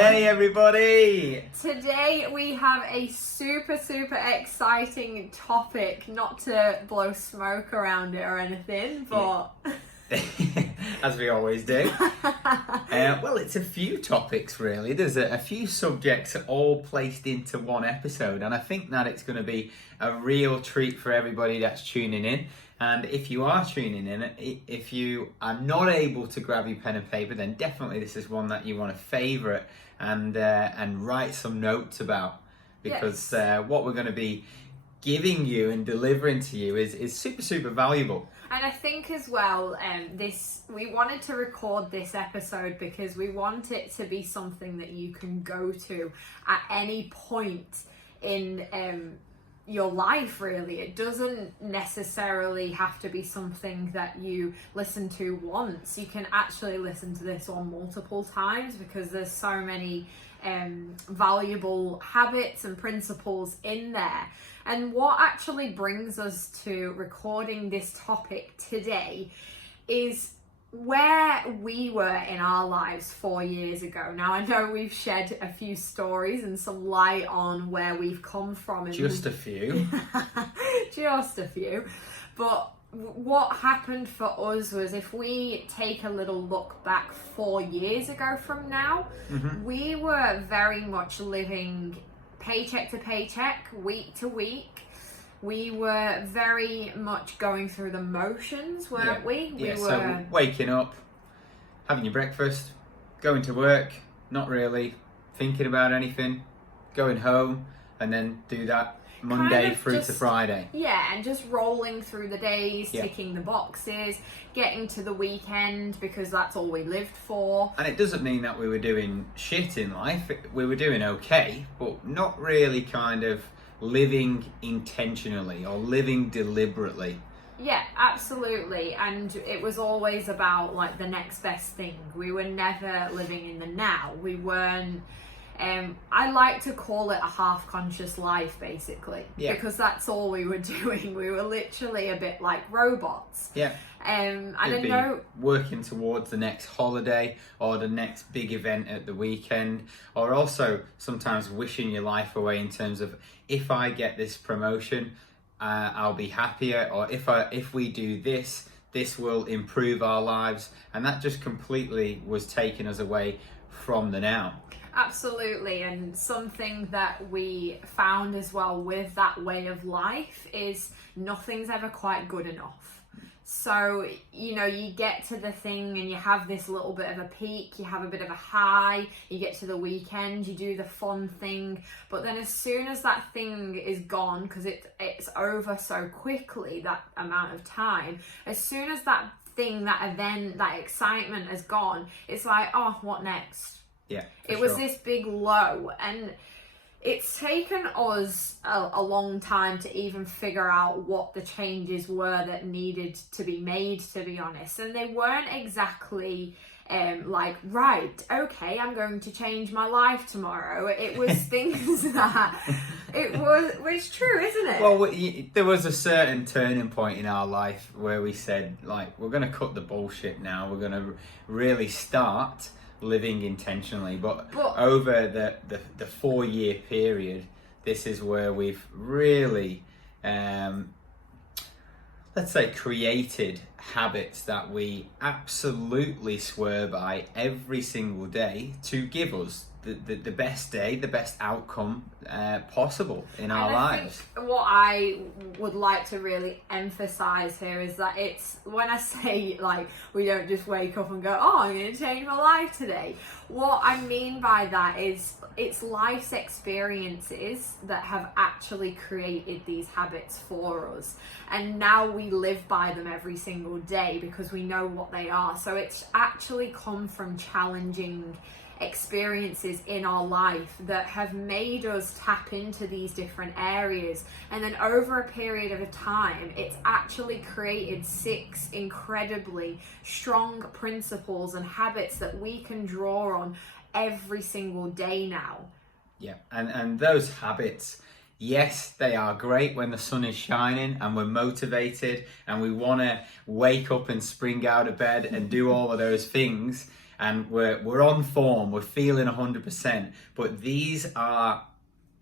Hey everybody! Today we have a super exciting topic, not to blow smoke around it or anything, but... As we always do. Well, it's a few topics really. There's a few subjects all placed into one episode, and I think that it's going to be a real treat for everybody that's tuning in. And if you are tuning in, if you are not able to grab your pen and paper, then definitely this is one that you want to favourite and write some notes about, because what we're going to be giving you and delivering to you is super valuable. And I think as well, we wanted to record this episode because we want it to be something that you can go to at any point in your life, really. It doesn't necessarily have to be something that you listen to once. You can actually listen to this on multiple times because there's so many valuable habits and principles in there. And what actually brings us to recording this topic today is where we were in our lives 4 years ago. Now, I know we've shed a few stories and some light on where we've come from. Just a few. Just a few. But what happened for us was, if we take a little look back 4 years ago from now, we were very much living paycheck to paycheck, week to week. We were very much going through the motions, weren't we? So waking up, having your breakfast, going to work, not really thinking about anything, going home, and then do that Monday through to Friday. Yeah, and just rolling through the days, ticking the boxes, getting to the weekend, because that's all we lived for. And it doesn't mean that we were doing shit in life. We were doing okay, but not really kind of living intentionally or living deliberately. Yeah, absolutely. And it was always about like the next best thing. We were never living in the now. We weren't I like to call it a half-conscious life, basically, because that's all we were doing. We were literally a bit like robots. And I know, working towards the next holiday or the next big event at the weekend, or also sometimes wishing your life away in terms of, if I get this promotion, I'll be happier, or if we do this will improve our lives, and that just completely was taking us away from the now. Absolutely. And something that we found as well with that way of life is nothing's ever quite good enough. So, you get to the thing and you have this little bit of a peak, you have a bit of a high, you get to the weekend, you do the fun thing, but then as soon as that thing is gone, because it's over so quickly, that amount of time, as soon as that thing, that event, that excitement is gone, it's like, oh, what next? It was this big low, and it's taken us a long time to even figure out what the changes were that needed to be made, to be honest. And they weren't exactly like, right, okay, I'm going to change my life tomorrow. It was things that it's true, isn't it? Well, there was a certain turning point in our life where we said, like, we're going to cut the bullshit now. We're going to really start living intentionally, but over the 4 year period, this is where we've really let's say created habits that we absolutely swear by every single day to give us the best day, the best outcome possible in our lives. What I would like to really emphasize here is that it's, when I say like we don't just wake up and go, oh, I'm going to change my life today, what I mean by that is it's life's experiences that have actually created these habits for us, and now we live by them every single day because we know what they are. So it's actually come from challenging experiences in our life that have made us tap into these different areas, and then over a period of time it's actually created 6 incredibly strong principles and habits that we can draw on every single day now. And those habits, yes, they are great when the sun is shining and we're motivated and we want to wake up and spring out of bed and do all of those things. and we're on form, we're feeling 100%. But these are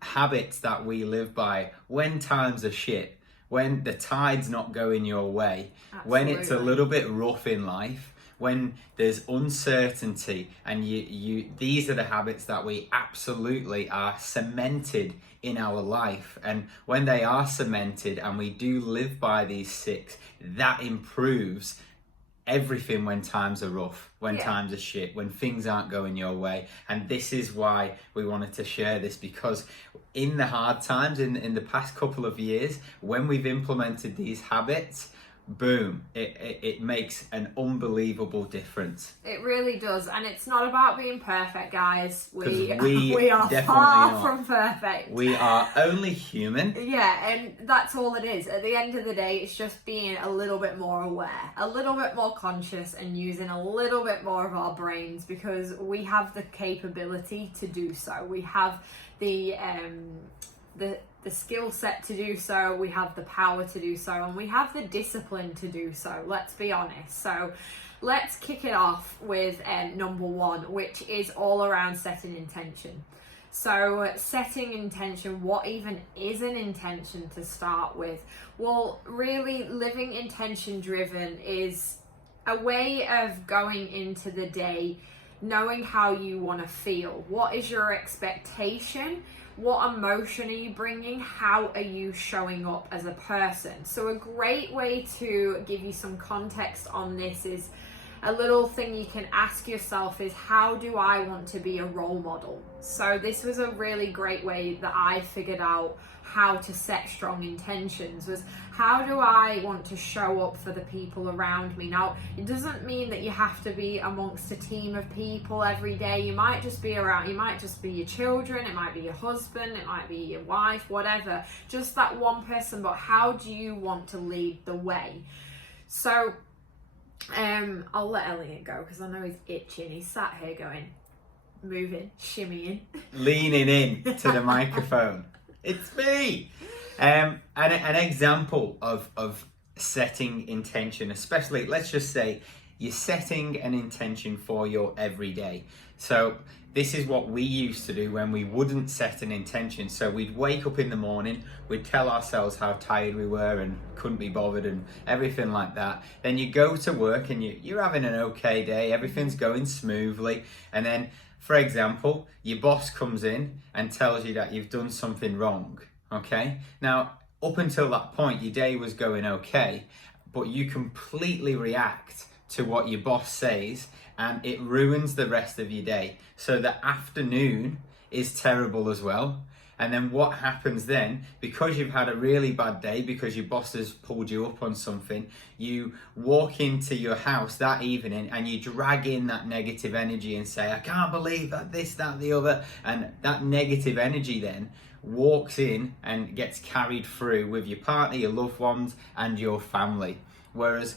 habits that we live by when times are shit, when the tide's not going your way, when it's a little bit rough in life, when there's uncertainty, and you these are the habits that we absolutely are cemented in our life. And when they are cemented and we do live by these 6, that improves everything when times are rough, when times are shit, when things aren't going your way. And this is why we wanted to share this, because in the hard times, in the past couple of years, when we've implemented these habits, boom, it makes an unbelievable difference. It really does. And it's not about being perfect, guys. We are definitely far not. from perfect. We are only human. Yeah, and that's all it is. At the end of the day, it's just being a little bit more aware, a little bit more conscious, and using a little bit more of our brains, because we have the capability to do so. We have the skill set to do so, we have the power to do so, and we have the discipline to do so, let's be honest. So let's kick it off with number 1, which is all around setting intention. So setting intention, what even is an intention to start with? Well, really, living intention driven is a way of going into the day knowing how you want to feel. What is your expectation? What emotion are you bringing? How are you showing up as a person? So a great way to give you some context on this is a little thing you can ask yourself is, how do I want to be a role model? So this was a really great way that I figured out how to set strong intentions, was how do I want to show up for the people around me? Now, it doesn't mean that you have to be amongst a team of people every day. You might just be around, you might just be your children, it might be your husband, it might be your wife, whatever. Just that one person, but how do you want to lead the way? So, I'll let Elliot go because I know he's itching. He's sat here going, moving, shimmying. Leaning in to the microphone. It's me. An example of setting intention, especially, let's just say you're setting an intention for your everyday. So this is what we used to do when we wouldn't set an intention. So we'd wake up in the morning, we'd tell ourselves how tired we were and couldn't be bothered and everything like that. Then you go to work and you're having an okay day, everything's going smoothly, and then, for example, your boss comes in and tells you that you've done something wrong, okay? Now, up until that point, your day was going okay, but you completely react to what your boss says and it ruins the rest of your day. So the afternoon is terrible as well. And then what happens then, because you've had a really bad day, because your boss has pulled you up on something, you walk into your house that evening and you drag in that negative energy and say, I can't believe that, this, that, the other. And that negative energy then walks in and gets carried through with your partner, your loved ones, and your family. Whereas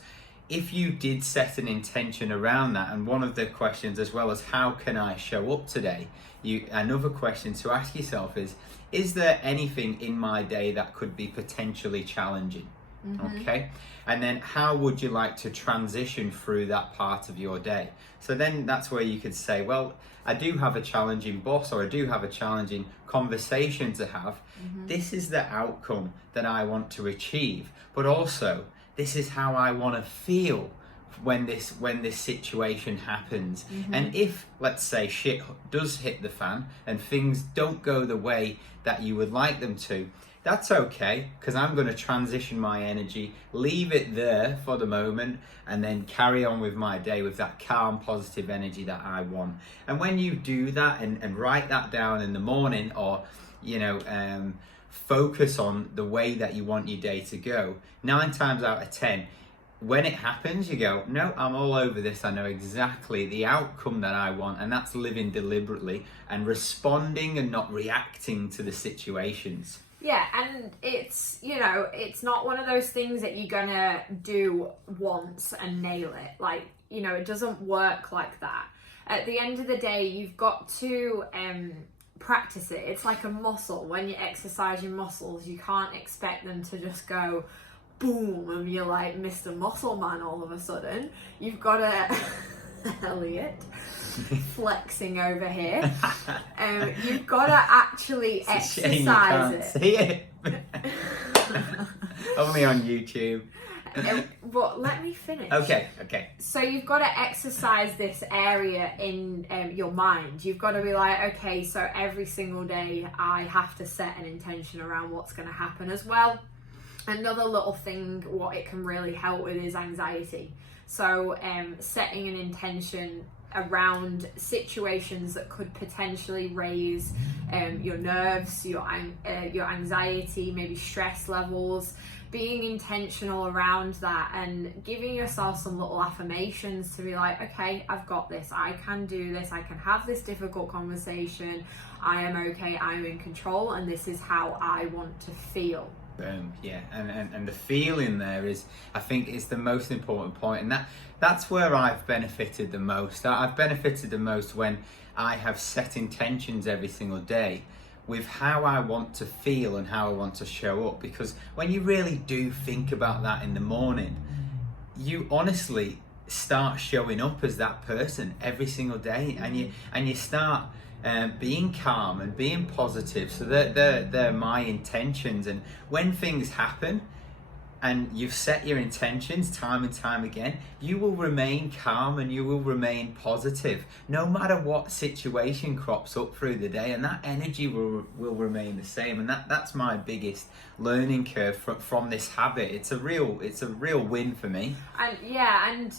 if you did set an intention around that, and one of the questions as well as how can I show up today, another question to ask yourself is there anything in my day that could be potentially challenging? Okay, and then how would you like to transition through that part of your day? So then that's where you could say, well, I do have a challenging boss, or I do have a challenging conversation to have. This is the outcome that I want to achieve, but also this is how I want to feel when this situation happens. And if, let's say, shit does hit the fan and things don't go the way that you would like them to, that's okay, because I'm going to transition my energy, leave it there for the moment, and then carry on with my day with that calm, positive energy that I want. And when you do that and write that down in the morning, or focus on the way that you want your day to go, 9 times out of 10, when it happens, you go, no, I'm all over this. I know exactly the outcome that I want, and that's living deliberately and responding and not reacting to the situations. Yeah, and it's, it's not one of those things that you're gonna do once and nail it. Like, it doesn't work like that. At the end of the day, you've got to practice it. It's like a muscle. When you exercise your muscles, you can't expect them to just go boom and you're like Mr. Muscle Man all of a sudden. You've got to Elliot, flexing over here. You've got to actually It's a shame you exercise can't it. see it. Only on YouTube. But let me finish. Okay. So you've got to exercise this area in your mind. You've got to be like, okay, so every single day I have to set an intention around what's going to happen as well. Another little thing, what it can really help with is anxiety. So setting an intention around situations that could potentially raise your nerves, your anxiety, maybe stress levels, being intentional around that and giving yourself some little affirmations to be like, okay, I've got this, I can do this, I can have this difficult conversation, I am okay, I'm in control, and this is how I want to feel. Yeah, and the feeling there is, I think, is the most important point, and that's where I've benefited the most. I've benefited the most when I have set intentions every single day with how I want to feel and how I want to show up, because when you really do think about that in the morning, you honestly start showing up as that person every single day, and you start being calm and being positive. So they're my intentions, and when things happen and you've set your intentions time and time again, you will remain calm and you will remain positive no matter what situation crops up through the day, and that energy will remain the same. And that's my biggest learning curve from this habit. It's a real win for me. And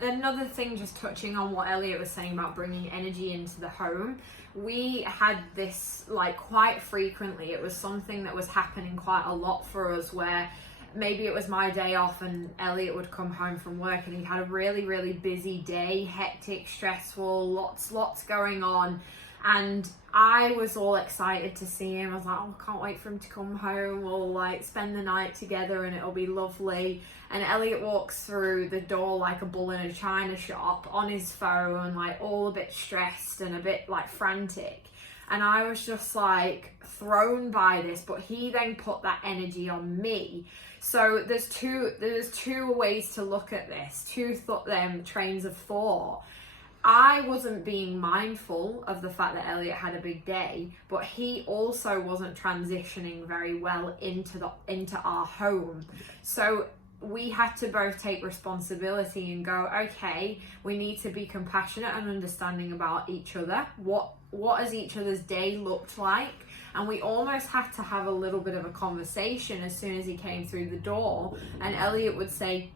another thing, just touching on what Elliot was saying about bringing energy into the home, we had this like quite frequently. It was something that was happening quite a lot for us, where maybe it was my day off and Elliot would come home from work and he had a really, really busy day, hectic, stressful, lots going on. And I was all excited to see him. I was like, oh, I can't wait for him to come home. We'll like spend the night together and it'll be lovely. And Elliot walks through the door like a bull in a china shop on his phone, like all a bit stressed and a bit like frantic. And I was just like thrown by this, but he then put that energy on me. So there's two ways to look at this, trains of thought. I wasn't being mindful of the fact that Elliot had a big day, but he also wasn't transitioning very well into our home. So we had to both take responsibility and go, okay, we need to be compassionate and understanding about each other. What has each other's day looked like? And we almost had to have a little bit of a conversation as soon as he came through the door. And Elliot would say,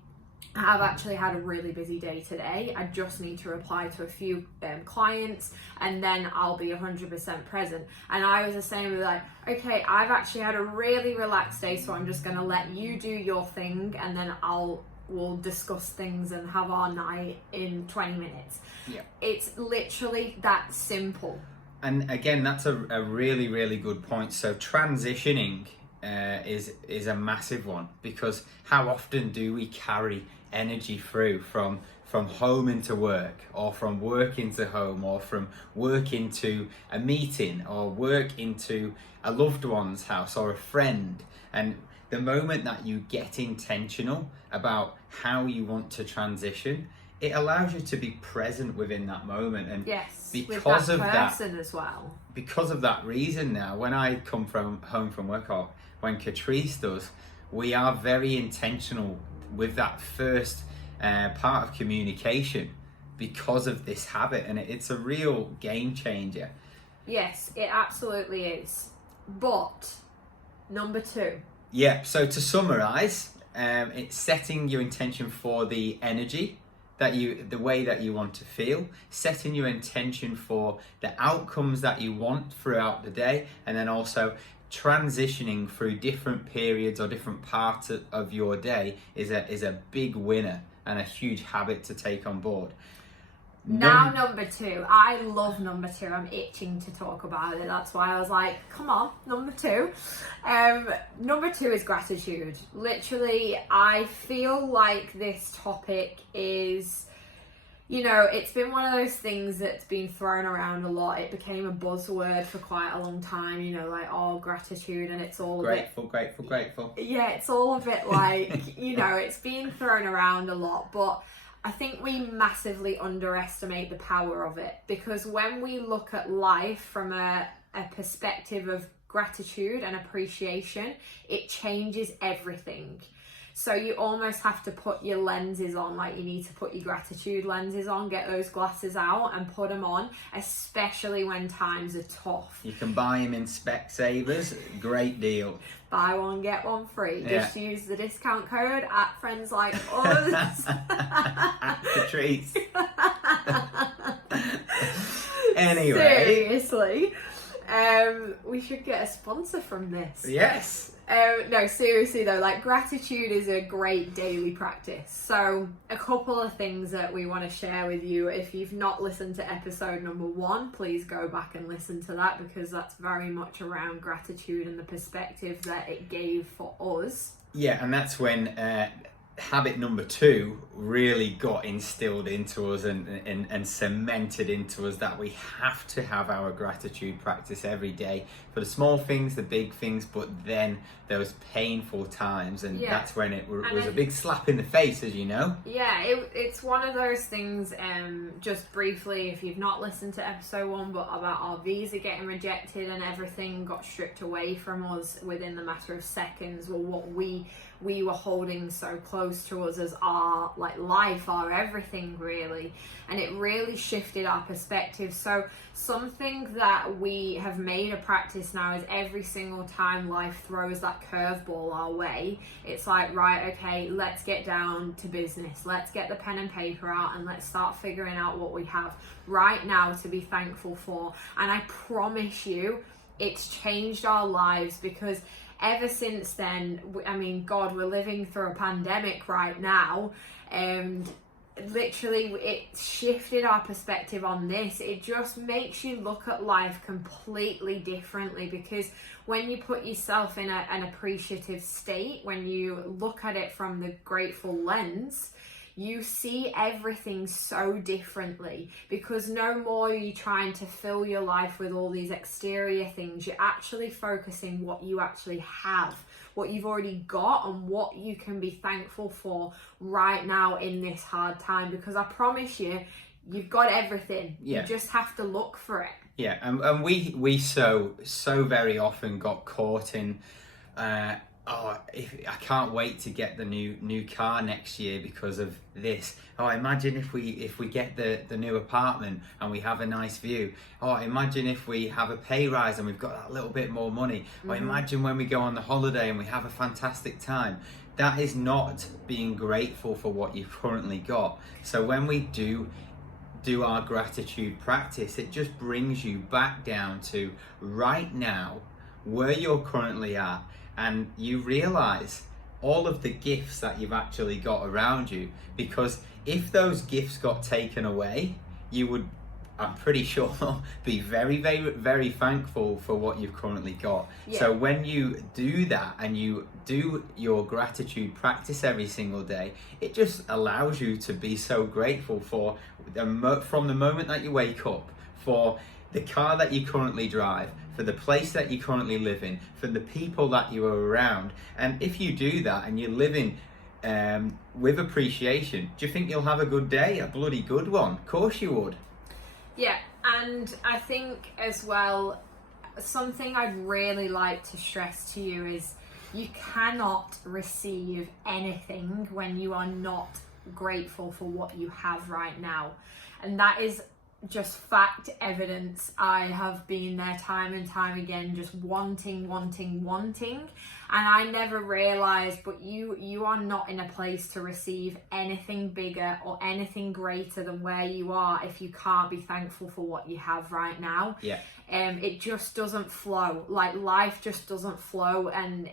I've actually had a really busy day today. I just need to reply to a few clients and then I'll be 100% present. And I was the same, like, okay, I've actually had a really relaxed day, so I'm just going to let you do your thing and then we'll discuss things and have our night in 20 minutes. Yeah. It's literally that simple. And again, that's a really, really good point. So transitioning is a massive one, because how often do we carry energy through from home into work, or from work into home, or from work into a meeting, or work into a loved one's house or a friend? And the moment that you get intentional about how you want to transition, it allows you to be present within that moment. And yes, because with that of person that, as well. Because of that reason, now when I come home from work, or when Catrice does, we are very intentional with that first part of communication because of this habit, and it's a real game changer. Yes, it absolutely is. But number 2. Yeah, so to summarize, it's setting your intention for the energy the way that you want to feel, setting your intention for the outcomes that you want throughout the day, and then also transitioning through different periods or different parts of your day is a big winner and a huge habit to take on board. Number 2. I love number 2. I'm itching to talk about it. That's why I was like, come on, number 2. Number 2 is gratitude. Literally, I feel like this topic is, it's been one of those things that's been thrown around a lot. It became a buzzword for quite a long time, like, oh, gratitude, and it's all grateful. Yeah, it's all a bit like, it's been thrown around a lot, but I think we massively underestimate the power of it, because when we look at life from a perspective of gratitude and appreciation, it changes everything. So you almost have to put your lenses on, like you need to put your gratitude lenses on, get those glasses out and put them on, especially when times are tough. You can buy them in Specsavers, great deal. Buy one, get one free. Yeah. Just use the discount code at Friends Like Us. Patrice. Anyway. Seriously. We should get a sponsor from this. Yes. No, seriously though, like gratitude is a great daily practice. So a couple of things that we want to share with you. If you've not listened to episode number 1, please go back and listen to that, because that's very much around gratitude and the perspective that it gave for us. Yeah, and that's when habit number 2 really got instilled into us and cemented into us, that we have to have our gratitude practice every day for the small things, the big things, but then those painful times, and that's when it was a big slap in the face, as you know. Yeah, it's one of those things, just briefly, if you've not listened to episode 1, but about our visa getting rejected and everything got stripped away from us within the matter of seconds, or what we were holding so close to us as our life, our everything really, and it really shifted our perspective. So something that we have made a practice now is every single time life throws that curveball our way, it's like, right, okay, let's get down to business, let's get the pen and paper out and let's start figuring out what we have right now to be thankful for. And I promise you, it's changed our lives, because ever since then, I mean, God, we're living through a pandemic right now, and literally it shifted our perspective on this. It just makes you look at life completely differently, because when you put yourself in an appreciative state, when you look at it from the grateful lens, you see everything so differently, because no more are you trying to fill your life with all these exterior things. You're actually focusing what you actually have, what you've already got, and what you can be thankful for right now in this hard time, because I promise you, you've got everything. You just have to look for it. Yeah, and we so very often got caught in I can't wait to get the new car next year because of this. Oh, imagine if we get the new apartment and we have a nice view. Oh, imagine if we have a pay rise and we've got that little bit more money. Mm-hmm. Or imagine when we go on the holiday and we have a fantastic time. That is not being grateful for what you've currently got. So when we do our gratitude practice, it just brings you back down to right now, where you're currently at. And you realize all of the gifts that you've actually got around you, because if those gifts got taken away, you would, I'm pretty sure, be very, very, very thankful for what you've currently got. Yeah. So when you do that and you do your gratitude practice every single day, it just allows you to be so grateful for from the moment that you wake up, for the car that you currently drive, for the place that you currently live in, for the people that you are around. And if you do that and you're living with appreciation, do you think you'll have a good day? A bloody good one. Of course you would. Yeah, and I think as well, something I'd really like to stress to you is you cannot receive anything when you are not grateful for what you have right now. And that is just fact evidence. I have been there time and time again, just wanting, and I never realized, but you are not in a place to receive anything bigger or anything greater than where you are if you can't be thankful for what you have right now. Yeah. It just doesn't flow. Like, life just doesn't flow, and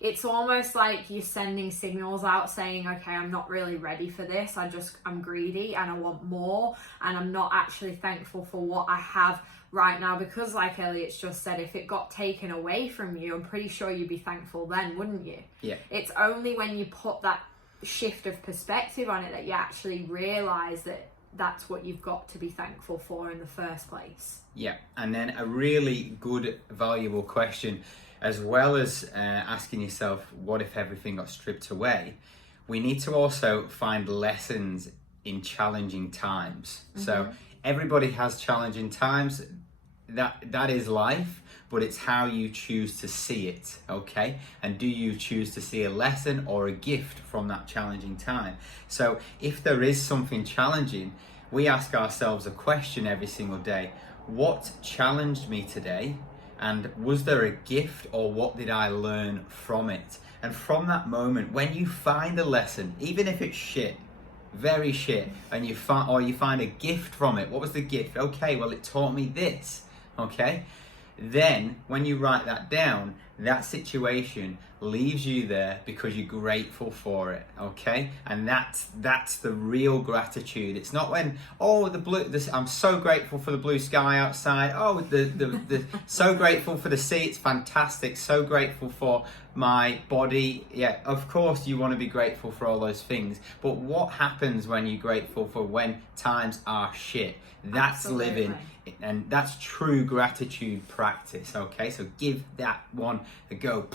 it's almost like you're sending signals out saying, okay, I'm not really ready for this. I'm greedy and I want more, and I'm not actually thankful for what I have right now, because like Elliot's just said, if it got taken away from you, I'm pretty sure you'd be thankful then, wouldn't you? Yeah. It's only when you put that shift of perspective on it that you actually realize that that's what you've got to be thankful for in the first place. Yeah, and then a really good, valuable question, as well as asking yourself, what if everything got stripped away? We need to also find lessons in challenging times. So everybody has challenging times. That is life, but it's how you choose to see it, okay? And do you choose to see a lesson or a gift from that challenging time? So if there is something challenging, we ask ourselves a question every single day. What challenged me today? And was there a gift, or what did I learn from it? And from that moment, when you find a lesson, even if it's shit, very shit, and you find a gift from it, what was the gift? Okay, well, it taught me this, okay? Then when you write that down, that situation leaves you there because you're grateful for it, okay? And that's the real gratitude. It's not when, I'm so grateful for the blue sky outside. Oh, the so grateful for the sea, it's fantastic. So grateful for my body. Yeah, of course you want to be grateful for all those things. But what happens when you're grateful for when times are shit? That's Absolutely. Living, and that's true gratitude practice, okay? So give that one a go.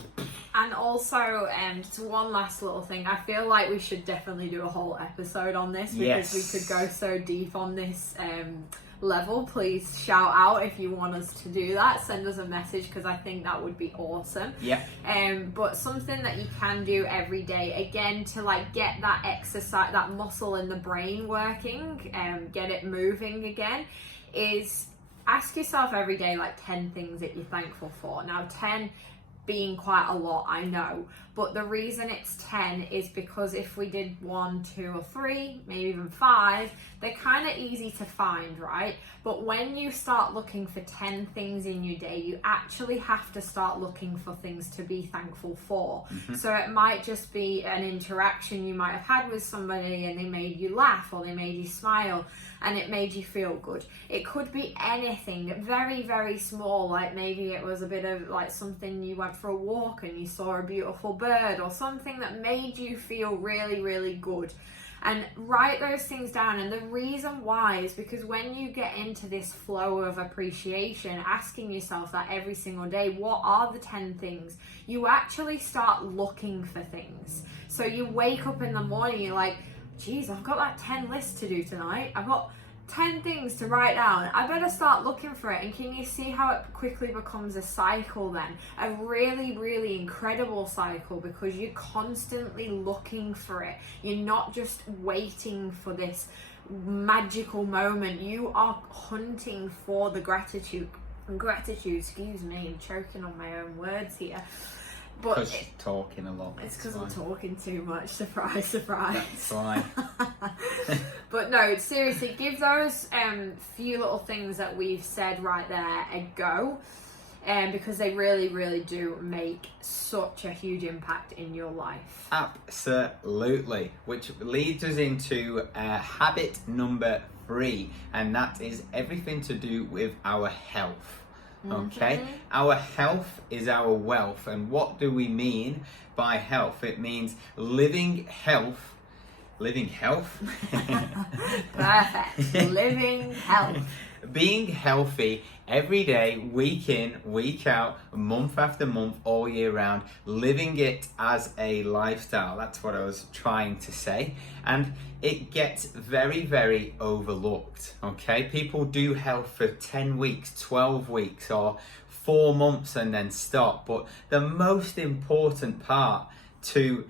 And also, just one last little thing. I feel like we should definitely do a whole episode on this, because we could go so deep on this level. Please shout out if you want us to do that. Send us a message, because I think that would be awesome. Yeah. But something that you can do every day, again, to like get that exercise, that muscle in the brain working, get it moving again, is ask yourself every day like 10 things that you're thankful for. Now 10 being quite a lot, I know, but the reason it's 10 is because if we did 1, 2 or 3, maybe even 5, they're kind of easy to find, right? But when you start looking for 10 things in your day, you actually have to start looking for things to be thankful for. So it might just be an interaction you might have had with somebody and they made you laugh, or they made you smile and it made you feel good. It could be anything very, very small, like maybe it was a bit of like something, you went for a walk and you saw a beautiful bird, or something that made you feel really, really good. And write those things down. And the reason why is because when you get into this flow of appreciation, asking yourself that every single day, what are the 10 things? You actually start looking for things. So you wake up in the morning, you're like, geez, I've got that 10 list to do tonight. I've got 10 things to write down. I better start looking for it. And can you see how it quickly becomes a cycle then? A really, really incredible cycle, because you're constantly looking for it. You're not just waiting for this magical moment. You are hunting for the gratitude, excuse me, I'm choking on my own words here. But Because she's talking a lot. it's because I'm talking too much. Surprise, surprise. That's fine. But no, seriously, give those few little things that we've said right there a go, because they really, really do make such a huge impact in your life. Absolutely. Which leads us into habit number 3, and that is everything to do with our health. Okay, our health is our wealth. And what do we mean by health? It means living health. Perfect. Living health. Being healthy every day, week in, week out, month after month, all year round, living it as a lifestyle. That's what I was trying to say. And it gets very, very overlooked, okay? People do health for 10 weeks, 12 weeks, or 4 months and then stop. But the most important part to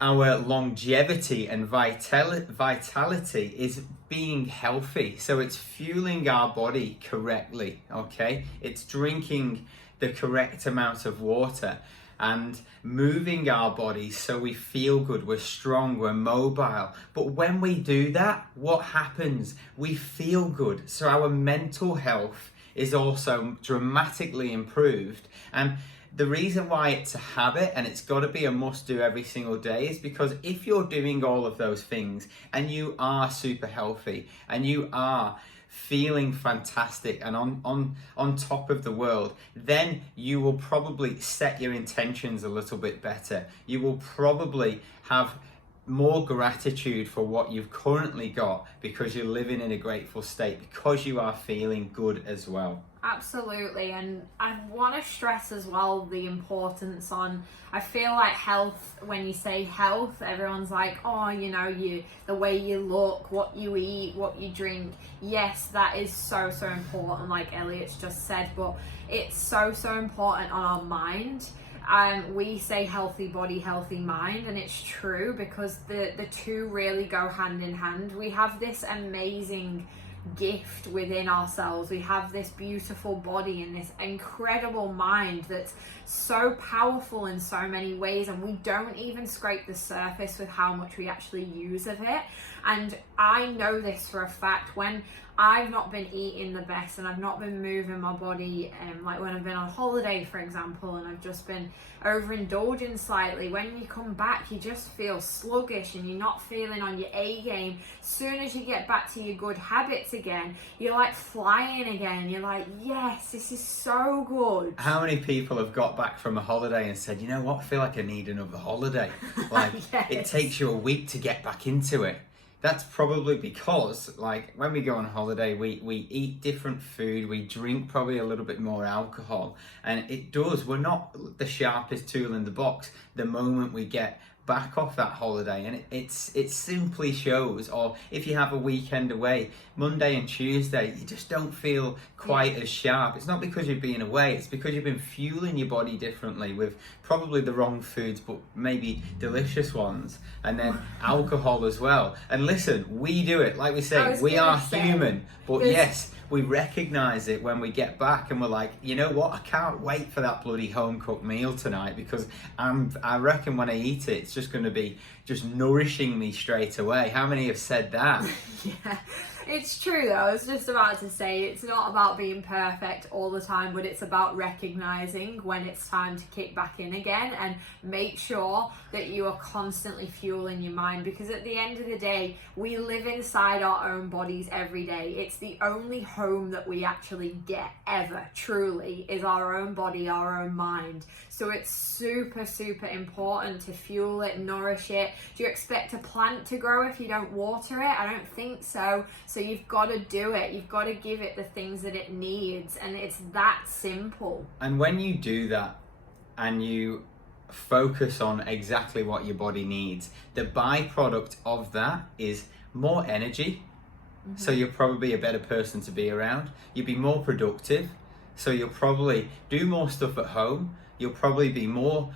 our longevity and vitality is being healthy. So it's fueling our body correctly, okay? It's drinking the correct amount of water and moving our bodies so we feel good, we're strong, we're mobile. But when we do that, what happens? We feel good. So our mental health is also dramatically improved. And the reason why it's a habit and it's got to be a must do every single day is because if you're doing all of those things and you are super healthy and you are feeling fantastic and on top of the world, then you will probably set your intentions a little bit better. You will probably have more gratitude for what you've currently got because you're living in a grateful state, because you are feeling good as well. Absolutely, and I want to stress as well the importance on. I feel like health. When you say health, everyone's like, oh, the way you look, what you eat, what you drink. Yes, that is so important, like Elliot's just said, but it's so important on our mind. We say healthy body, healthy mind, and it's true because the two really go hand in hand. We have this amazing gift within ourselves. We have this beautiful body and this incredible mind that's so powerful in so many ways, and we don't even scrape the surface with how much we actually use of it. And I know this for a fact. When I've not been eating the best and I've not been moving my body, like when I've been on holiday, for example, and I've just been overindulging slightly, when you come back, you just feel sluggish and you're not feeling on your A game. As soon as you get back to your good habits again, you're like flying again. You're like, yes, this is so good. How many people have got back from a holiday and said, you know what, I feel like I need another holiday? Like, Yes. It takes you a week to get back into it. That's probably because, like, when we go on holiday, we eat different food, we drink probably a little bit more alcohol, and we're not the sharpest tool in the box the moment we get back off that holiday. And it simply shows. Or if you have a weekend away, Monday and Tuesday, you just don't feel quite as sharp. It's not because you've been away, it's because you've been fueling your body differently with probably the wrong foods, but maybe delicious ones, and then alcohol as well. And listen, we do it, like we say, we are human, but yes, we recognize it when we get back and we're like, you know what, I can't wait for that bloody home cooked meal tonight, because I reckon when I eat it, it's just going to be just nourishing me straight away. How many have said that? Yeah, it's true though. I was just about to say, it's not about being perfect all the time, but it's about recognizing when it's time to kick back in again, and make sure that you are constantly fueling your mind, because at the end of the day, we live inside our own bodies every day. It's the only home that we actually get ever, truly, is our own body, our own mind. So it's super important to fuel it, nourish it. Do you expect a plant to grow if you don't water it? I don't think so. So you've got to do it. You've got to give it the things that it needs, and it's that simple. And when you do that and you focus on exactly what your body needs, the byproduct of that is more energy. So you're probably a better person to be around. You'll be more productive. So you'll probably do more stuff at home. You'll probably be more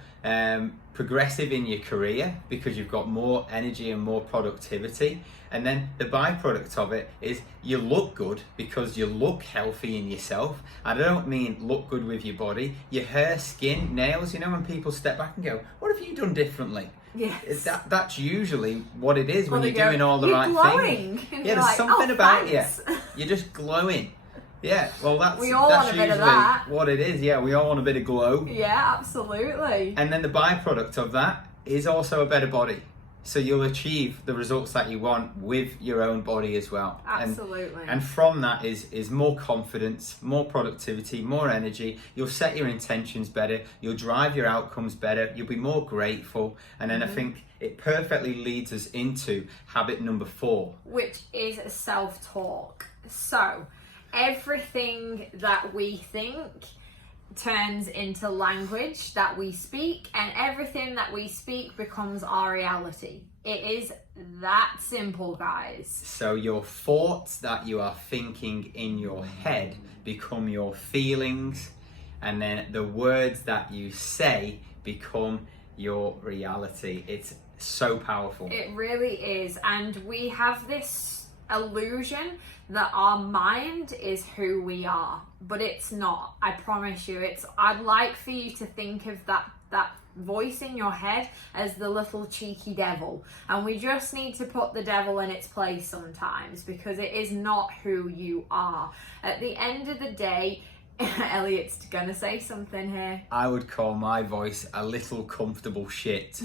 progressive in your career because you've got more energy and more productivity. And then the byproduct of it is you look good because you look healthy in yourself. I don't mean look good with your body, your hair, skin, nails. You know, when people step back and go, what have you done differently? Yes. That's usually what it is when Well, you're doing all the "You're right glowing." things. And Yeah, you're there's like, something "Oh, about thanks." you. You're just glowing. Yeah, well, We all that's want a bit usually of that. what it is. Yeah, we all want a bit of glow. Yeah, absolutely. And then the byproduct of that is also a better body. So you'll achieve the results that you want with your own body as well. Absolutely. And from that is more confidence, more productivity, more energy. You'll set your intentions better. You'll drive your outcomes better. You'll be more grateful. And then I think it perfectly leads us into habit number 4. Which is self-talk. So, everything that we think turns into language that we speak, and everything that we speak becomes our reality. It is that simple, guys. So your thoughts that you are thinking in your head become your feelings, and then the words that you say become your reality. It's so powerful. It really is. And we have this illusion that our mind is who we are, but it's not. I promise you. I'd like for you to think of that voice in your head as the little cheeky devil, and we just need to put the devil in its place sometimes, because it is not who you are. At the end of the day, Elliot's gonna say something here. I would call my voice a little comfortable shit.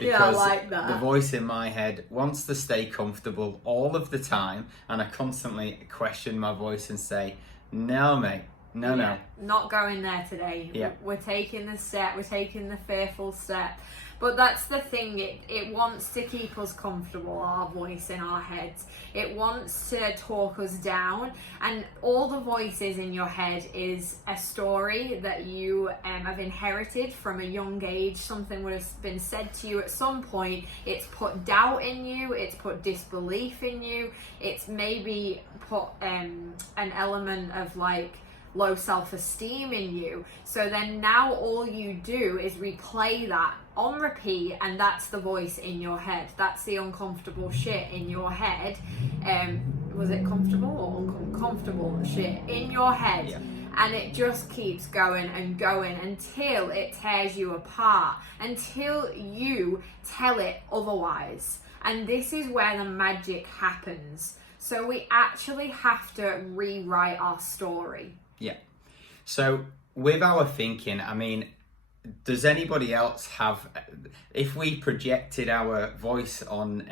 Yeah, I like that. The voice in my head wants to stay comfortable all of the time, and I constantly question my voice and say, no mate, No. Not going there today. Yeah. We're taking the step, we're taking the fearful step. But that's the thing, it wants to keep us comfortable, our voice in our heads. It wants to talk us down, and all the voices in your head is a story that you have inherited from a young age. Something would have been said to you at some point. It's put doubt in you, it's put disbelief in you, it's maybe put an element of like low self-esteem in you. So then now all you do is replay that on repeat, and that's the voice in your head. That's the uncomfortable shit in your head. Was it comfortable or uncomfortable shit in your head? Yeah. And it just keeps going and going until it tears you apart, until you tell it otherwise. And this is where the magic happens. So we actually have to rewrite our story. Yeah. So with our thinking, I mean, does anybody else have, if we projected our voice on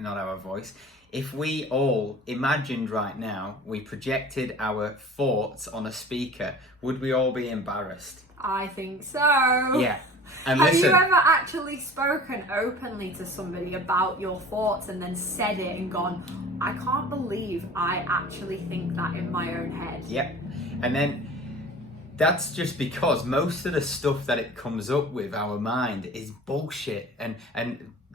not our voice, if we all imagined right now, we projected our thoughts on a speaker, would we all be embarrassed? I think so. Yeah. And Have listen, you ever actually spoken openly to somebody about your thoughts and then said it and gone, I can't believe I actually think that in my own head? yeah. And then that's just because most of the stuff that it comes up with, our mind, is bullshit, and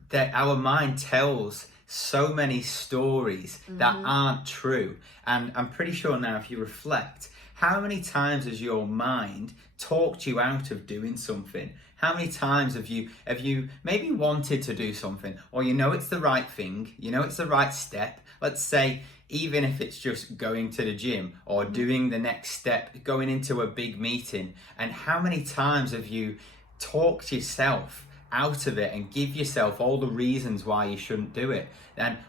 that our mind tells so many stories that aren't true. And I'm pretty sure now, if you reflect, how many times has your mind talked you out of doing something? How many times have you maybe wanted to do something, or you know it's the right thing, you know it's the right step? Let's say, even if it's just going to the gym or doing the next step, going into a big meeting, and how many times have you talked yourself out of it and give yourself all the reasons why you shouldn't do it,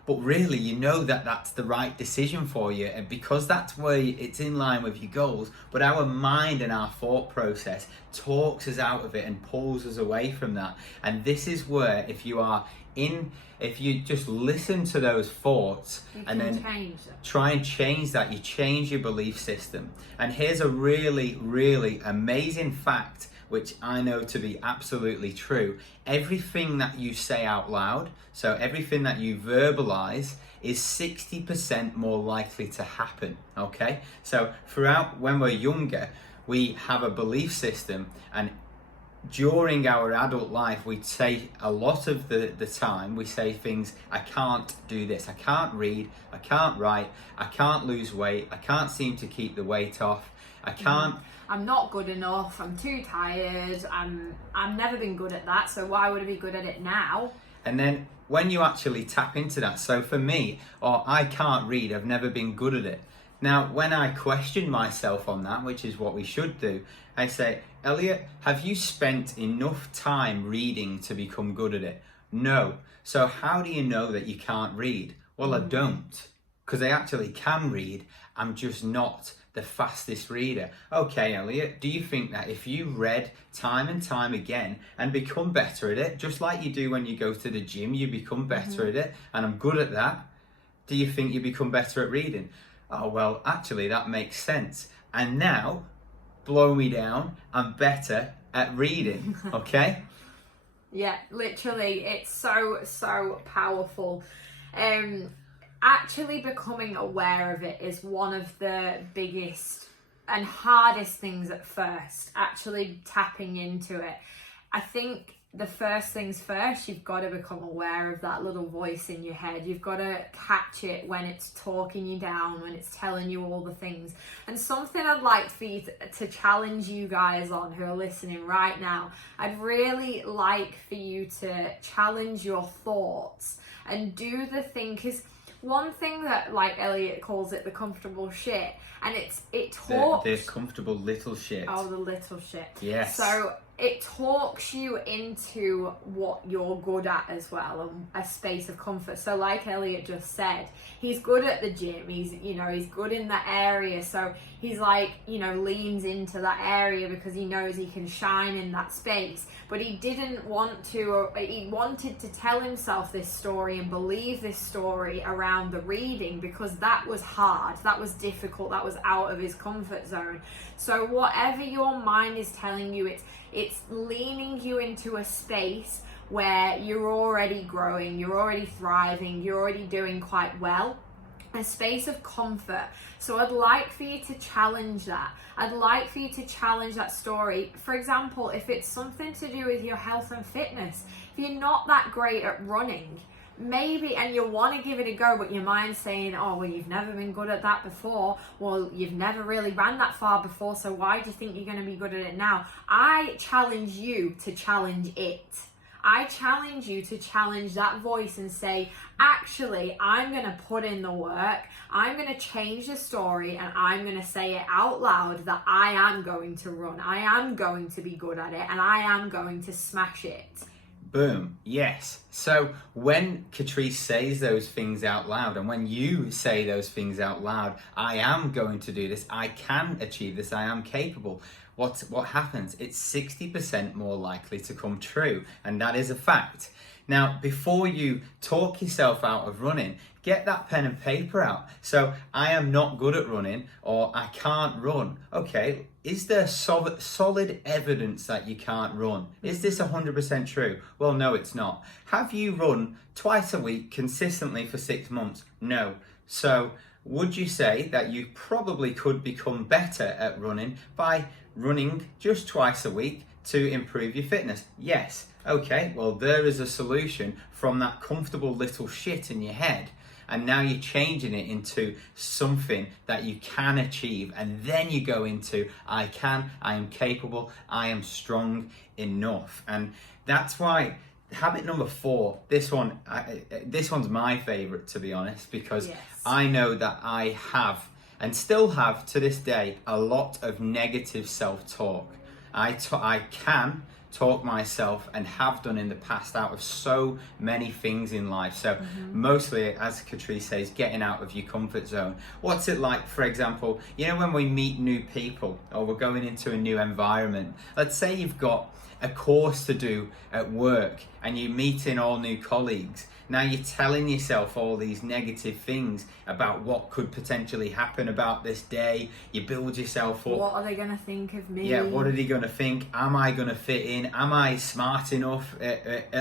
but really you know that that's the right decision for you, and because that's where it's in line with your goals, but our mind and our thought process talks us out of it and pulls us away from that. And this is where, if you just listen to those thoughts and then try and change that, you change your belief system. And here's a really, really amazing fact, which I know to be absolutely true. Everything that you say out loud, so everything that you verbalize, is 60% more likely to happen, okay? So throughout, when we're younger, we have a belief system, and during our adult life, we say a lot of the time, we say things, I can't do this, I can't read, I can't write, I can't lose weight, I can't seem to keep the weight off, I can't... I'm not good enough, I'm too tired, I've never been good at that, so why would I be good at it now? And then when you actually tap into that, so for me, I can't read, I've never been good at it. Now, when I question myself on that, which is what we should do, I say, Elliot, have you spent enough time reading to become good at it? No. So how do you know that you can't read? Well, I don't, because I actually can read. I'm just not the fastest reader. Okay, Elliot, do you think that if you read time and time again and become better at it, just like you do when you go to the gym, you become better at it, and I'm good at that, do you think you become better at reading? Oh, well, actually, that makes sense. And now, blow me down, I'm better at reading, okay? Yeah, literally, it's so powerful. Actually becoming aware of it is one of the biggest and hardest things at first, actually tapping into it. I think the first things first, you've got to become aware of that little voice in your head. You've got to catch it when it's talking you down, when it's telling you all the things. And something I'd like for you to challenge you guys on who are listening right now, I'd really like for you to challenge your thoughts and do the thing, because one thing that, like Elliot calls it, the comfortable shit, and it talks... The comfortable little shit. Oh, the little shit. Yes. So it talks you into what you're good at as well, and a space of comfort. So like Elliot just said, he's good at the gym, he's good in that area, so he's like, leans into that area because he knows he can shine in that space. But he didn't want to, he wanted to tell himself this story and believe this story around the reading, because that was hard, that was difficult, that was out of his comfort zone. So whatever your mind is telling you, it's leaning you into a space where you're already growing, you're already thriving, you're already doing quite well. A space of comfort. So I'd like for you to challenge that. I'd like for you to challenge that story. For example, if it's something to do with your health and fitness, if you're not that great at running, maybe, and you want to give it a go, but your mind's saying, oh, well, you've never been good at that before. Well, you've never really ran that far before, so why do you think you're going to be good at it now? I challenge you to challenge it. I challenge you to challenge that voice and say, actually, I'm going to put in the work, I'm going to change the story, and I'm going to say it out loud that I am going to run, I am going to be good at it, and I am going to smash it. Boom. Yes. So when Catrice says those things out loud, and when you say those things out loud, I am going to do this, I can achieve this, I am capable. What happens? It's 60% more likely to come true, and that is a fact. Now, before you talk yourself out of running, get that pen and paper out. So, I am not good at running, or I can't run. Okay, is there solid evidence that you can't run? Is this 100% true? Well, no, it's not. Have you run twice a week consistently for 6 months? No. So, would you say that you probably could become better at running by running just twice a week to improve your fitness? Yes. Okay, well, there is a solution from that comfortable little shit in your head, and now you're changing it into something that you can achieve, and then you go into I am capable, I am strong enough. And that's why habit number 4, this one's my favorite, to be honest, because yes, I know that I have and still have to this day a lot of negative self-talk. I can talk myself, and have done in the past, out of so many things in life. So mostly, as Catrice says, getting out of your comfort zone. What's it like, for example, when we meet new people or we're going into a new environment? Let's say you've got a course to do at work and you're meeting all new colleagues. Now you're telling yourself all these negative things about what could potentially happen about this day. You build yourself up. What are they going to think of me? Yeah, what are they going to think? Am I going to fit in? Am I smart enough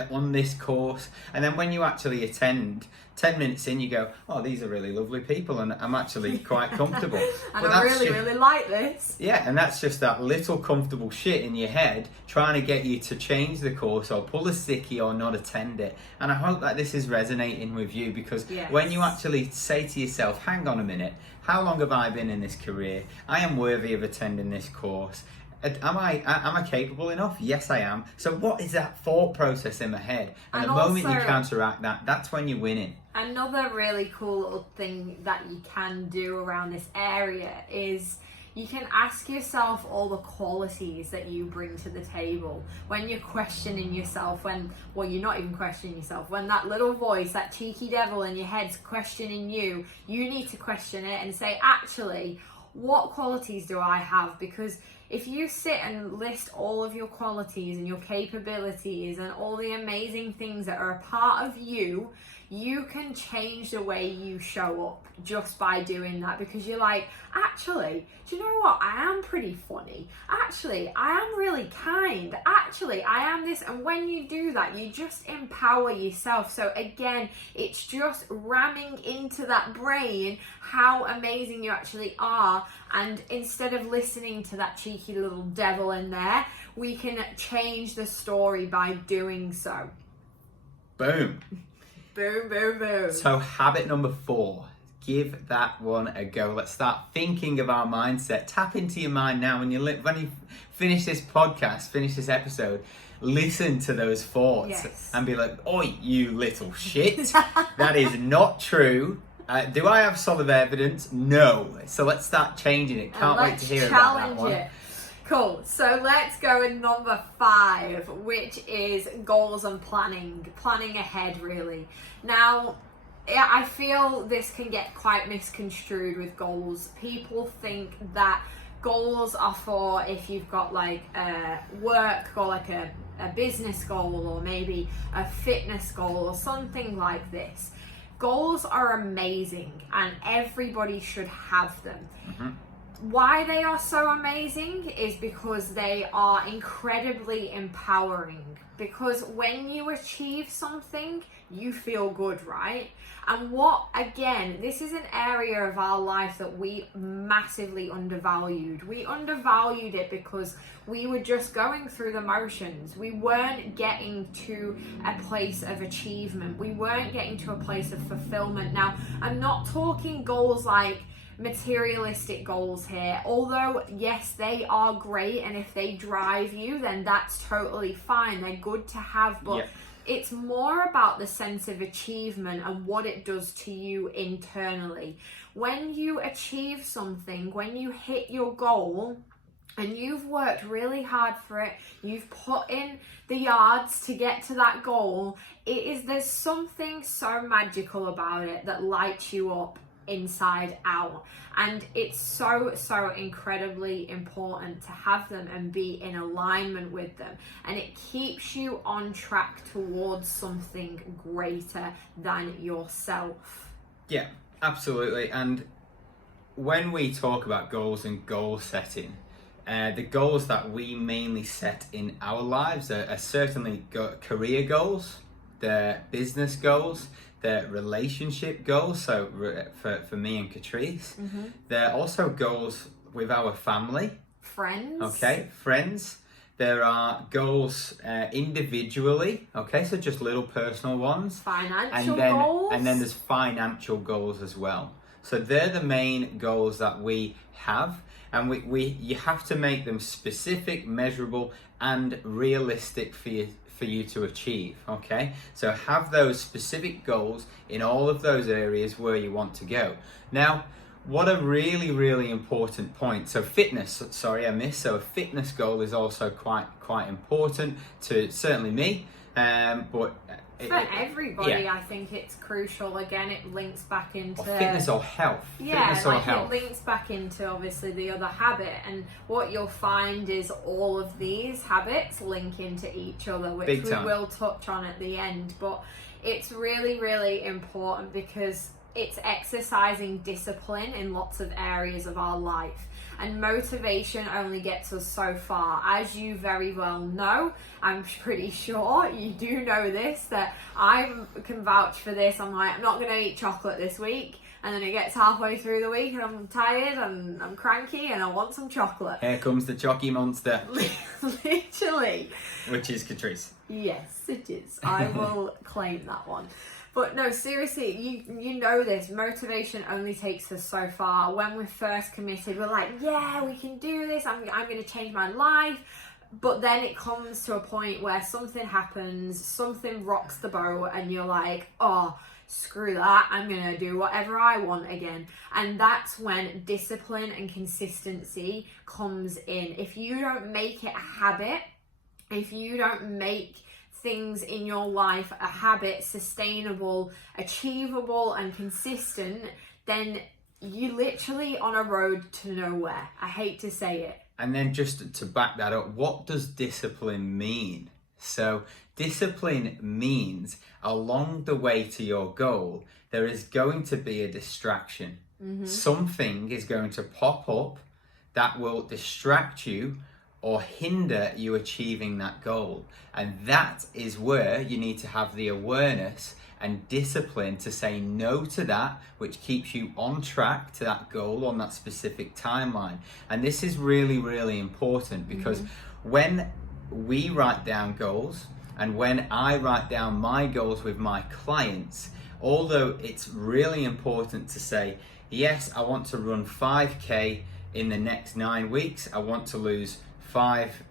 on this course? And then when you actually attend, 10 minutes in, you go, oh, these are really lovely people, and I'm actually quite comfortable. And I really like this. Yeah, and that's just that little comfortable shit in your head trying to get you to change the course or pull a sickie or not attend it. And I hope that this is resonating with you, because when you actually say to yourself, hang on a minute, how long have I been in this career? I am worthy of attending this course. Am I capable enough? Yes, I am. So what is that thought process in my head? And the moment you counteract that, that's when you're winning. Another really cool little thing that you can do around this area is you can ask yourself all the qualities that you bring to the table when you're questioning yourself, you're not even questioning yourself, when that little voice, that cheeky devil in your head's questioning you, you need to question it and say, actually, what qualities do I have? Because if you sit and list all of your qualities and your capabilities and all the amazing things that are a part of you, you can change the way you show up just by doing that, because you're like, actually, do you know what? I am pretty funny. Actually, I am really kind. Actually, I am this. And when you do that, you just empower yourself. So again, it's just ramming into that brain how amazing you actually are. And instead of listening to that cheeky little devil in there, we can change the story by doing so. Boom. Boom, boom, boom. So habit number 4, give that one a go. Let's start thinking of our mindset. Tap into your mind now. When you finish this podcast, finish this episode, listen to those thoughts and be like, oi, you little shit. That is not true. Do I have solid evidence? No. So let's start changing it. Can't wait to hear about that one. Cool. So let's go with number 5, which is goals and planning ahead, really. Now, I feel this can get quite misconstrued with goals. People think that goals are for if you've got like a work goal, like a business goal, or maybe a fitness goal or something like this. Goals are amazing and everybody should have them. Why they are so amazing is because they are incredibly empowering. Because when you achieve something, you feel good, right? And again, this is an area of our life that we massively undervalued. We undervalued it because we were just going through the motions. We weren't getting to a place of achievement. We weren't getting to a place of fulfillment. Now, I'm not talking goals like materialistic goals here, although yes, they are great, and if they drive you, then that's totally fine. They're good to have, but it's more about the sense of achievement and what it does to you internally. When you achieve something, when you hit your goal and you've worked really hard for it, you've put in the yards to get to that goal, there's something so magical about it that lights you up inside out, and it's so incredibly important to have them and be in alignment with them, and it keeps you on track towards something greater than yourself. Yeah, absolutely. And when we talk about goals and goal setting, the goals that we mainly set in our lives are certainly career goals, they're business goals, they're relationship goals, so for me and Catrice. They're also goals with our family. Friends. There are goals individually, so just little personal ones. Financial goals. And then there's financial goals as well. So they're the main goals that we have. And you have to make them specific, measurable, and realistic for you to achieve. So have those specific goals in all of those areas where you want to go. Now, what a really important point. So fitness, sorry I missed. So a fitness goal is also quite important to certainly me, but for everybody, I think it's crucial. Again, it links back into fitness or health. It links back into obviously the other habit, and what you'll find is all of these habits link into each other, which we will touch on at the end. But it's really important because it's exercising discipline in lots of areas of our life. And motivation only gets us so far. As you very well know, I'm pretty sure you do know this, that I can vouch for this. I'm like, I'm not going to eat chocolate this week. And then it gets halfway through the week and I'm tired and I'm cranky and I want some chocolate. Here comes the Chocky Monster. Literally. Which is Catrice. Yes, it is. I will claim that one. But no, seriously, you know this, motivation only takes us so far. When we're first committed, we're like, yeah, we can do this, I'm going to change my life. But then it comes to a point where something happens, something rocks the boat, and you're like, oh, screw that, I'm going to do whatever I want again. And that's when discipline and consistency comes in. If you don't make it a habit, if you don't make things in your life a habit, sustainable, achievable, and consistent, then you're literally on a road to nowhere. I hate to say it. And then just to back that up, what does discipline mean? So discipline means along the way to your goal, there is going to be a distraction. Something is going to pop up that will distract you or hinder you achieving that goal. And that is where you need to have the awareness and discipline to say no to that, which keeps you on track to that goal on that specific timeline. And this is really important because when we write down goals and when I write down my goals with my clients, although it's really important to say, yes, I want to run 5K in the next 9 weeks, I want to lose 5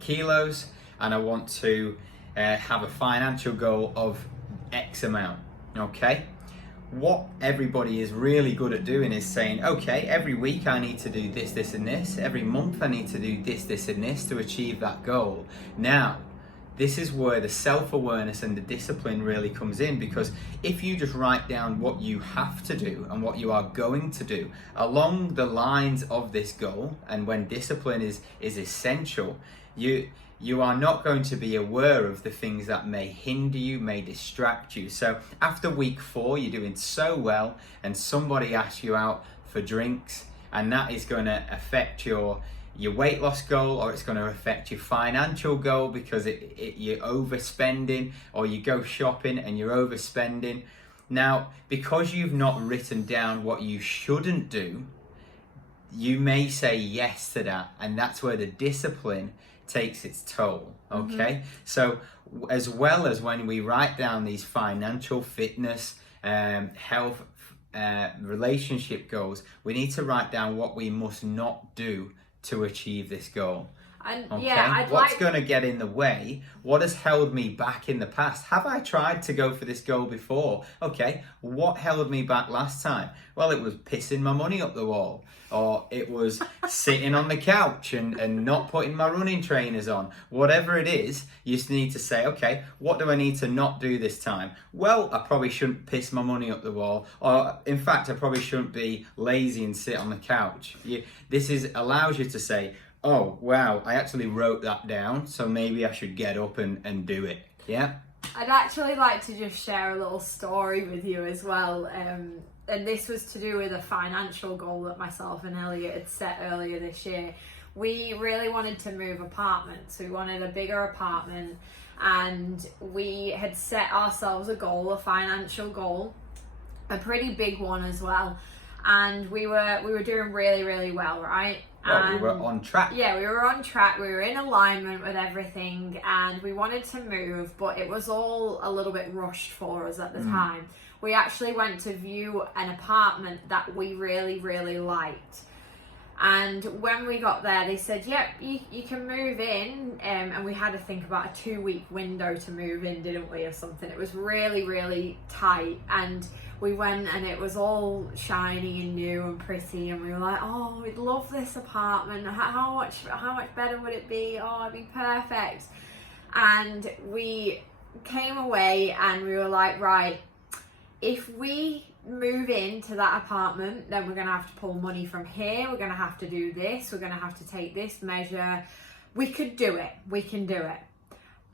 kilos, and I want to have a financial goal of X amount. what everybody is really good at doing is saying, okay, every week I need to do this, this, and this. Every month I need to do this, this, and this to achieve that goal. Now, this is where the self-awareness and the discipline really comes in, because if you just write down what you have to do and what you are going to do along the lines of this goal, and when discipline is essential, you are not going to be aware of the things that may hinder you, may distract you. So after week 4, you're doing so well and somebody asks you out for drinks, and that is going to affect your weight loss goal, or it's going to affect your financial goal because you're overspending, or you go shopping and you're overspending. Now, because you've not written down what you shouldn't do, you may say yes to that, and that's where the discipline takes its toll. Okay, so as well as when we write down these financial, fitness, health, relationship goals, we need to write down what we must not do to achieve this goal. And okay? yeah, What's going to get in the way? What has held me back in the past? Have I tried to go for this goal before? Okay, what held me back last time? Well, it was pissing my money up the wall, or it was sitting on the couch and not putting my running trainers on. Whatever it is, you just need to say, okay, what do I need to not do this time? Well, I probably shouldn't piss my money up the wall, or in fact, I probably shouldn't be lazy and sit on the couch. This allows you to say, oh, wow, I actually wrote that down, so maybe I should get up and do it. Yeah? I'd actually like to just share a little story with you as well. And this was to do with a financial goal that myself and Elliot had set earlier this year. We really wanted to move apartments. We wanted a bigger apartment, and we had set ourselves a goal, a financial goal, a pretty big one as well. And we were doing really, really well, right? Well, we were on track. Yeah, we were on track. We were in alignment with everything, and we wanted to move, but it was all a little bit rushed for us at the time. We actually went to view an apartment that we really, really liked. And when we got there, they said, yep, you can move in. And we had to think about a 2-week window to move in, didn't we, or something. It was really, really tight. And we went, and it was all shiny and new and pretty, and we were like, oh, we'd love this apartment. How much better would it be? Oh, it'd be perfect. And we came away and we were like, right, if we move into that apartment, then we're gonna have to pull money from here, we're gonna have to do this, we're gonna have to take this measure. We could do it, we can do it.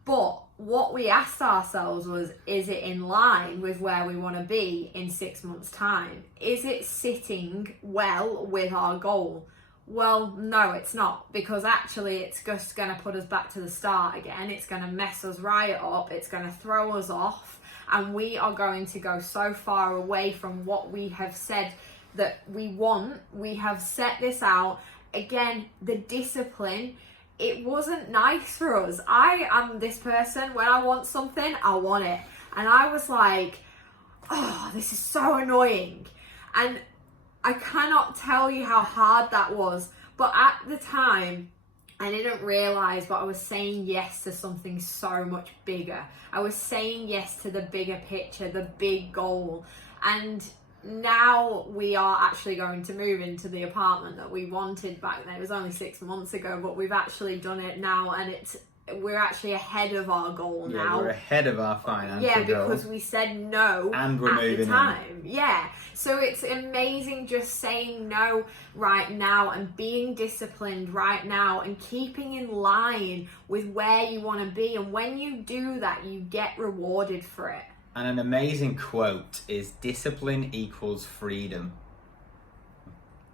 But what we asked ourselves was, is it in line with where we want to be in 6 months' time? Is it sitting well with our goal? Well, no, it's not, because actually it's just going to put us back to the start again. It's going to mess us right up. It's going to throw us off, and we are going to go so far away from what we have said that we want. We have set this out. Again, the discipline, it wasn't nice for us. I am this person, when I want something, I want it. And I was like, oh, this is so annoying. And I cannot tell you how hard that was. But at the time, I didn't realize, but I was saying yes to something so much bigger. I was saying yes to the bigger picture, the big goal. And now we are actually going to move into the apartment that we wanted back then. It was only 6 months ago, but we've actually done it now, and we're actually ahead of our goal now. We're ahead of our financial goal. Yeah, because we said no and we're at the time. in. Yeah, so it's amazing just saying no right now and being disciplined right now and keeping in line with where you want to be. And when you do that, you get rewarded for it. And an amazing quote is, discipline equals freedom.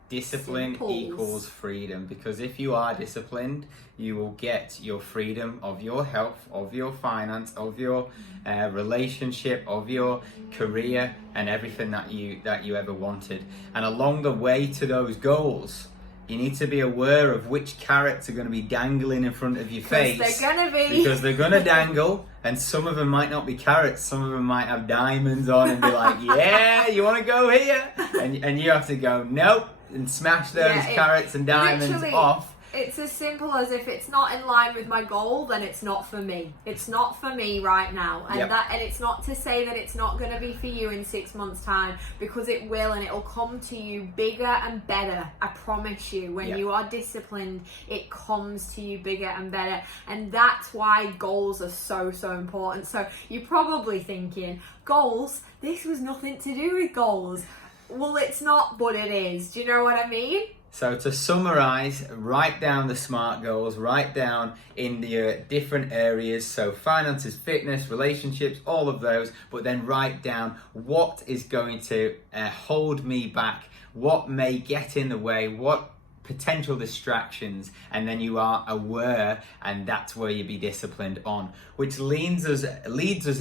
Discipline equals freedom, because if you are disciplined, you will get your freedom of your health, of your finance, of your relationship, of your career, and everything that you ever wanted. And along the way to those goals, you need to be aware of which carrots are going to be dangling in front of your face. They're going to be. Because they're going to dangle, and some of them might not be carrots. Some of them might have diamonds on and be like, yeah, you want to go here? And you have to go, nope, and smash those carrots and diamonds off. It's as simple as if it's not in line with my goal, then it's not for me. It's not for me right now. And Yep. and it's not to say that it's not going to be for you in 6 months' time, because it will, and it'll come to you bigger and better. I promise you. When Yep. you are disciplined, it comes to you bigger and better. And that's why goals are so important. So you're probably thinking, goals? This was nothing to do with goals. Well, it's not, but it is. Do you know what I mean? So to summarize, write down the SMART goals, write down in the different areas, so finances, fitness, relationships, all of those, but then write down what is going to hold me back, what may get in the way, what potential distractions, and then you are aware, and that's where you be disciplined on, which leads us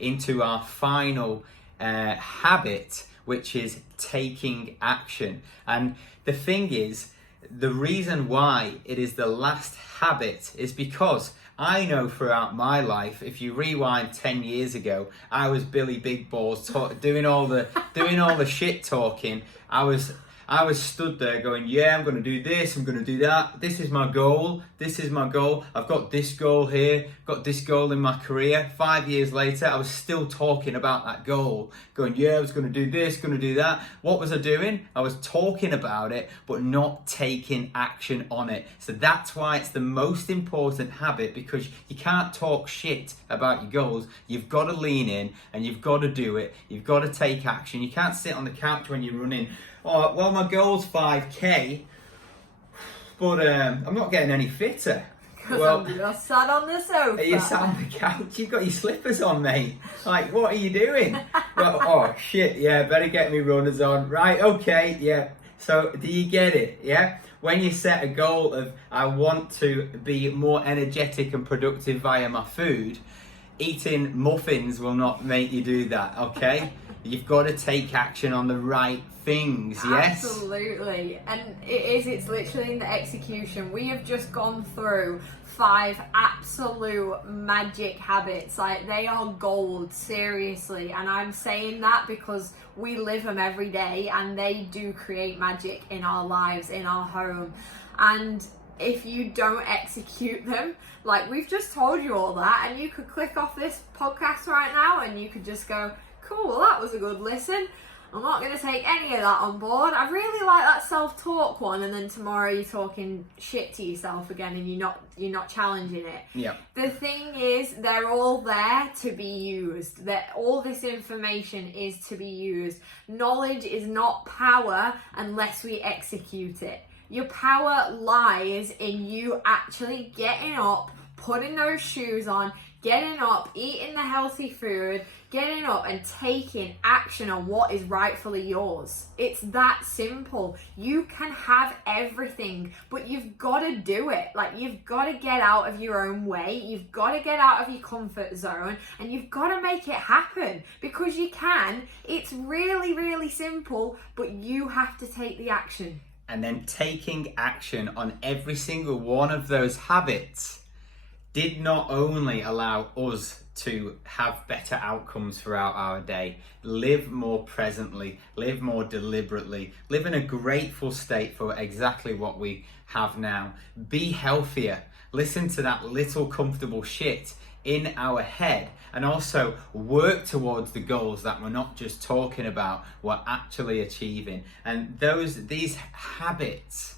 into our final habit, which is taking action. And the thing is, the reason why it is the last habit is because I know throughout my life, if you rewind 10 years ago, I was Billy Big Balls doing all the shit talking. I was stood there going, yeah, I'm going to do this, I'm going to do that. This is my goal. This is my goal. I've got this goal here, got this goal in my career. 5 years later, I was still talking about that goal, going, yeah, I was going to do this, going to do that. What was I doing? I was talking about it, but not taking action on it. So that's why it's the most important habit, because you can't talk shit about your goals. You've got to lean in and you've got to do it. You've got to take action. You can't sit on the couch when you're running. Oh, well, my goal's 5k, but I'm not getting any fitter. Because Well, I'm just sat on the sofa. you sat on the couch, you've got your slippers on, mate. Like, what are you doing? Well, oh, shit, yeah, better get me runners on. Right, okay, yeah. So, do you get it, yeah? When you set a goal of, I want to be more energetic and productive via my food, eating muffins will not make you do that, okay? You've got to take action on the right things, yes? Absolutely. And it's literally in the execution. We have just gone through 5 absolute magic habits. Like, they are gold, seriously. And I'm saying that because we live them every day, and they do create magic in our lives, in our home. And if you don't execute them, like we've just told you all that, and you could click off this podcast right now and you could just go, cool, well, that was a good listen. I'm not going to take any of that on board. I really like that self-talk one, and then tomorrow you're talking shit to yourself again and you're not challenging it. Yeah. The thing is, they're all there to be used. That all this information is to be used. Knowledge is not power unless we execute it. Your power lies in you actually getting up, putting those shoes on, getting up, eating the healthy food, getting up and taking action on what is rightfully yours. It's that simple. You can have everything, but you've got to do it. Like, you've got to get out of your own way. You've got to get out of your comfort zone, and you've got to make it happen, because you can. It's really, really simple, but you have to take the action. And then taking action on every single one of those habits did not only allow us to have better outcomes throughout our day, live more presently, live more deliberately, live in a grateful state for exactly what we have now, be healthier, listen to that little comfortable shit in our head, and also work towards the goals that we're not just talking about, we're actually achieving. And these habits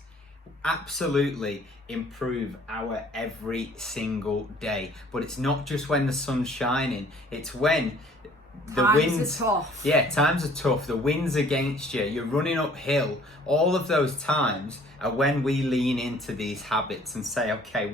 absolutely improve our every single day. But it's not just when the sun's shining, it's when the winds are tough. Yeah, times are tough, the wind's against you, you're running uphill. All of those times are when we lean into these habits and say, okay,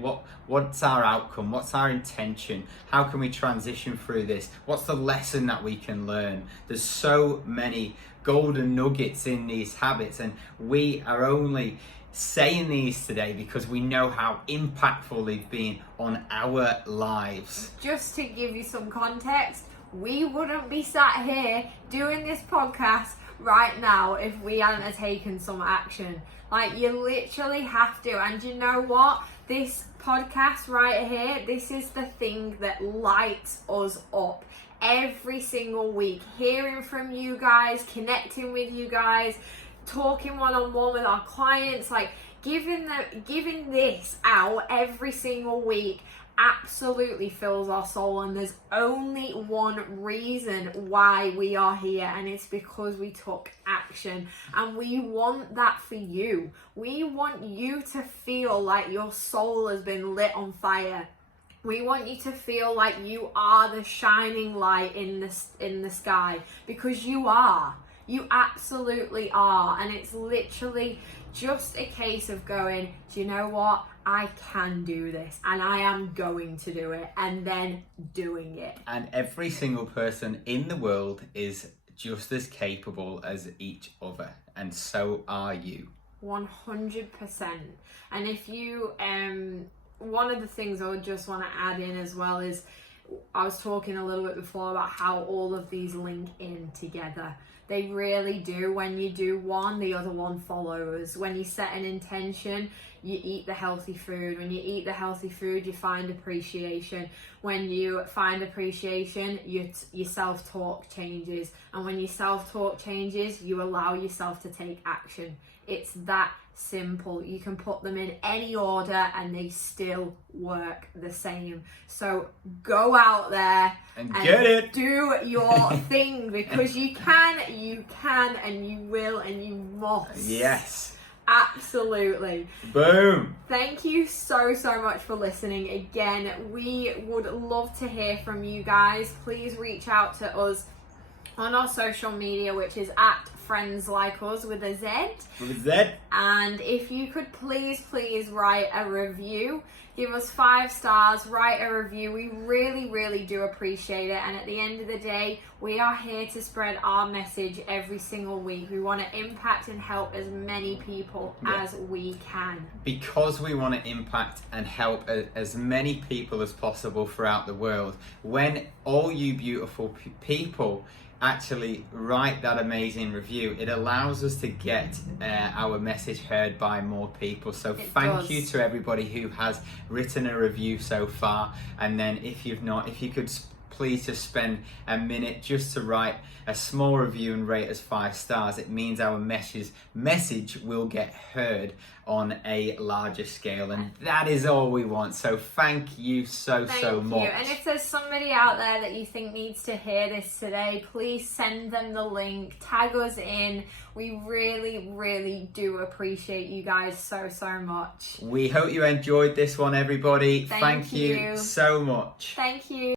what's our outcome, what's our intention, how can we transition through this, what's the lesson that we can learn. There's so many golden nuggets in these habits, and we are only saying these today because we know how impactful they've been on our lives. Just to give you some context, we wouldn't be sat here doing this podcast right now if we hadn't taken some action. Like, you literally have to. And you know what? This podcast right here, this is the thing that lights us up every single week. Hearing from you guys, connecting with you guys, talking one-on-one with our clients, like, giving this out every single week absolutely fills our soul, and there's only one reason why we are here, and it's because we took action. And we want that for you. We want you to feel like your soul has been lit on fire. We want you to feel like you are the shining light in the sky, because you are. You absolutely are. And it's literally just a case of going, do you know what? I can do this, and I am going to do it, and then doing it. And every single person in the world is just as capable as each other, and so are you. 100%. And if you, one of the things I would just want to add in as well is, I was talking a little bit before about how all of these link in together. They really do. When you do one, the other one follows. When you set an intention, you eat the healthy food. When you eat the healthy food, you find appreciation. When you find appreciation, your self-talk changes. And when your self-talk changes, you allow yourself to take action. It's that simple. You can put them in any order and they still work the same. So go out there and get it. Do your thing, because you can, and you will, and you must. Yes. Absolutely. Boom. Thank you so much for listening. Again, we would love to hear from you guys. Please reach out to us on our social media, which is at Friends Like Us with a Z. With a Z. And if you could please write a review. Give us 5 stars, write a review. We really do appreciate it. And at the end of the day, we are here to spread our message every single week. We want to impact and help as many people as we can. Because we want to impact and help as many people as possible throughout the world. When all you beautiful people actually write that amazing review, it allows us to get our message heard by more people. So thank you to everybody who has written a review so far. And then if you've not, if you could please just spend a minute just to write a small review and rate us 5 stars. It means our message will get heard on a larger scale, and that is all we want. So thank you so much. And if there's somebody out there that you think needs to hear this today, please send them the link, tag us in. We really do appreciate you guys so much. We hope you enjoyed this one, everybody. Thank you so much. Thank you.